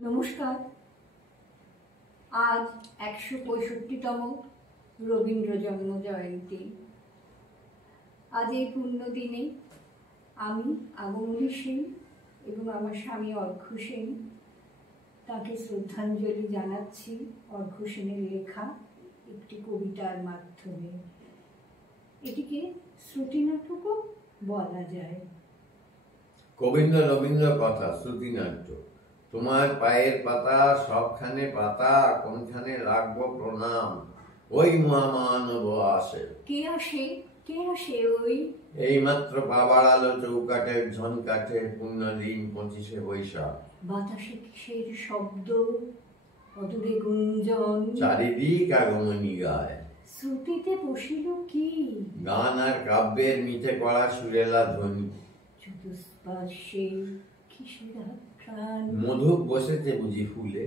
নমস্কার। আজ ১৬৫তম রবীন্দ্র জন্ম জয়ন্তী। আজ এই পূর্ণ দিনে আমি আগমনী সেন এবং আমার স্বামী অর্ঘ্য সেন তাকে শ্রদ্ধাঞ্জলি জানাচ্ছি অর্ঘ্য সেনের লেখা একটি কবিতার মাধ্যমে। এটিকে শ্রুতিনাটকও বলা যায়। গোবিন্দ রবীন্দ্র কথা শ্রুতিনাট্য। তোমার পায়ের পাতা সবখানে পাতা, কোনখানে রাখবো প্রণাম, ওই মহামানব আসে। কে আসে কে আসে ওই? এইমাত্র পা বাড়ালো চৌকাঠের ঝনকাঠে, পুণ্যদিন ২৫শে বৈশাখ। বাতাসে কিসের শব্দ, অদূরে গুঞ্জন, চারিদিক আগমনী গায়। শ্রুতিতে বসিল কি? গান আর কাব্যের মিঠে করা সুরেলা ধ্বনি। চতুষ্পার্শ্বে কিসের আঘ্রাণ, মধুপ বসেছে বুঝি ফুলে।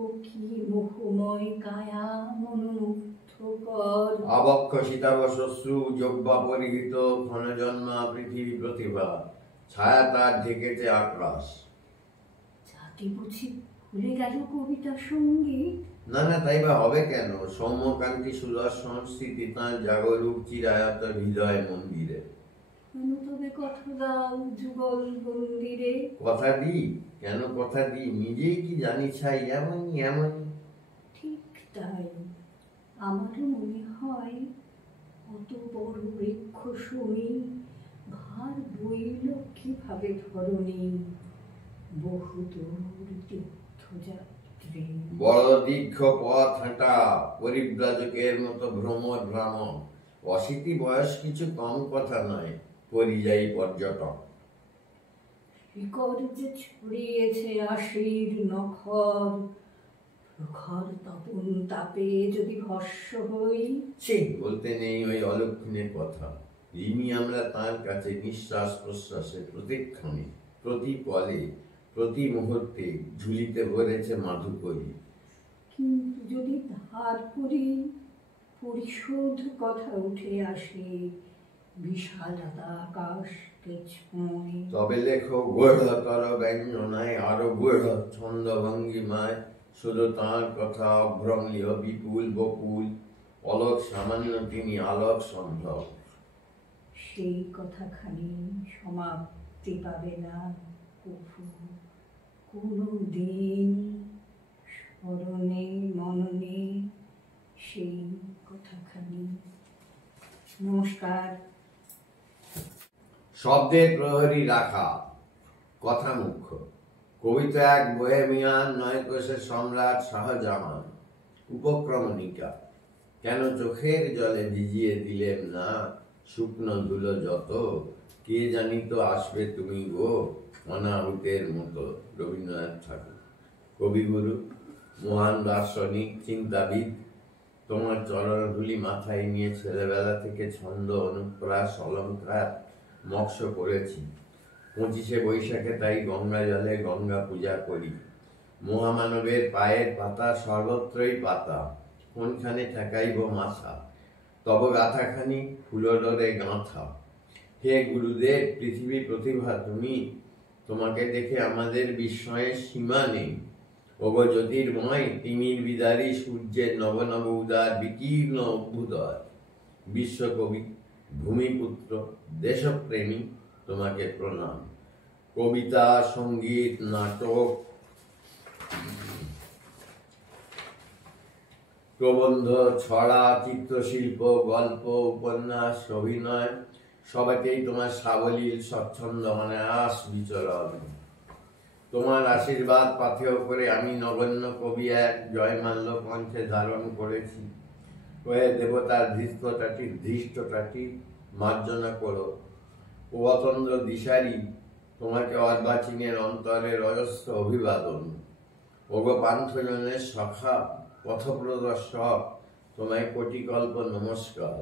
ও কি মোহময় কায়া মনোমুগ্ধকর। আবক্ষ শীতাব শ্বশ্রু জব্বা পরিহিত ক্ষণজন্মা পৃথিবী প্রতিভা, ছায়া তার ঢেকেছে আকাশ। জাতি বুঝি ভুলে গেল কবিতা সঙ্গীত? না না, তাই বা হবে কেন? সৌম্যকান্তি সুদর্শন স্মৃতি তাঁর জাগরূপ চিরায়ত হৃদয় মন্দিরে। কেন তবে কথা দাও যুগল মন্দিরে? কথা দিই কেন, কথা দিই নিজেই কি জানি ছাই, এমনই এমনই। ঠিক তাই, আমারও মনে হয় অত বড় বৃক্ষ শুনি ভার বইল কিভাবে ধরণী, বহুদূর তীর্থযাত্রী। বড় দীর্ঘ পথ হাঁটা, পরিব্রাজকের মতো ভ্রমর ভ্রমণ। অশীতি বয়স কিছু কম কথা নয়, পরিযায়ী পর্যটক। শিকড় যে ছড়িয়েছে আশির নখর, প্রখর তপন তাপে যদি ভস্য হই। ঠিক বলতে নেই ওই অলক্ষণের কথা। ঋণী আমরা তার কাছে নিঃশ্বাস প্রশ্বাসে, প্রতিক্ষণে, প্রতি পলে, প্রতি মুহূর্তে ঝুলিতে ভরেছে মাধুকরী। কিন্তু যদি ধার করি, পরিশোধ কথা উঠে আসে, বিশালতা আকাশকে ছোঁয়। তবে লেখো গূঢ়তর ব্যঞ্জনায়, আরো গূঢ় ছন্দ ভঙ্গিমায়, শুধু তাঁর কথা অভ্রমীয় বিপুল বকুল, অলোক সামান্য তিনি আলোক সম্ভব। সেই কথাখানি সমাপ্তি পাবে না কভু কোনো দিন, স্মরণে মননে সেই কথাখানি। নমস্কার। শব্দের প্রহরী রাখা, কথা মুখ্য। কবিতা এক বোহেমিয়ান, নয় কোষের সম্রাট শাহজাহান। উপক্রমণিকা। কেন চোখের জলে ভিজিয়ে দিলেন না শুকনো ধুলো যত, কে জানি তো আসবে তুমি গো অনাহুতের মতো। রবীন্দ্রনাথ ঠাকুর। কবিগুরু, মহান দার্শনিক, চিন্তাবিদ, তোমার চরণধুলি মাথায় নিয়ে ছেলেবেলা থেকে ছন্দ অনুপ্রাস অলঙ্কার মৎস্য করেছি। ২৫শে বৈশাখে তাই গঙ্গা জলে গঙ্গা পূজা করি। মহামানবের পায়ের পাতা সর্বত্রই পাতা, কোনখানে ঠেকাইব মাথা, তব গাথাখানি ফুলডোরে গাঁথা। হে গুরুদেব, পৃথিবী প্রতিভা তুমি, তোমাকে দেখে আমাদের বিস্ময়ের সীমা নেই। ওগো জ্যোতির্ময়, তিমির বিদারী সূর্যের নবনব উদার বিকীর্ণ অভ্যুদয়। বিশ্বকবি, ভূমিপুত্র, দেশপ্রেমী, তোমাকে প্রণাম। কবিতা, সঙ্গীত, নাটক, প্রবন্ধ, ছড়া, চিত্রশিল্প, গল্প, উপন্যাস, অভিনয়, সবাইকেই তোমার সাবলীল স্বচ্ছন্দ অনায়াস বিচরণ। তোমার আশীর্বাদ পাথেয় করে আমি নগণ্য কবি এক জয়মাল্য কণ্ঠে ধারণ করেছি। হয়ে দেবতার ধৃষ্টতাটি মার্জনা করো। প্রবতন্দ্র দিশারি, তোমাকে অর্বাচীনের অন্তরের অজস্র অভিবাদন। ওগো পান্থজনের সখা, পথপ্রদর্শক, তোমায় কোটিকল্প নমস্কার।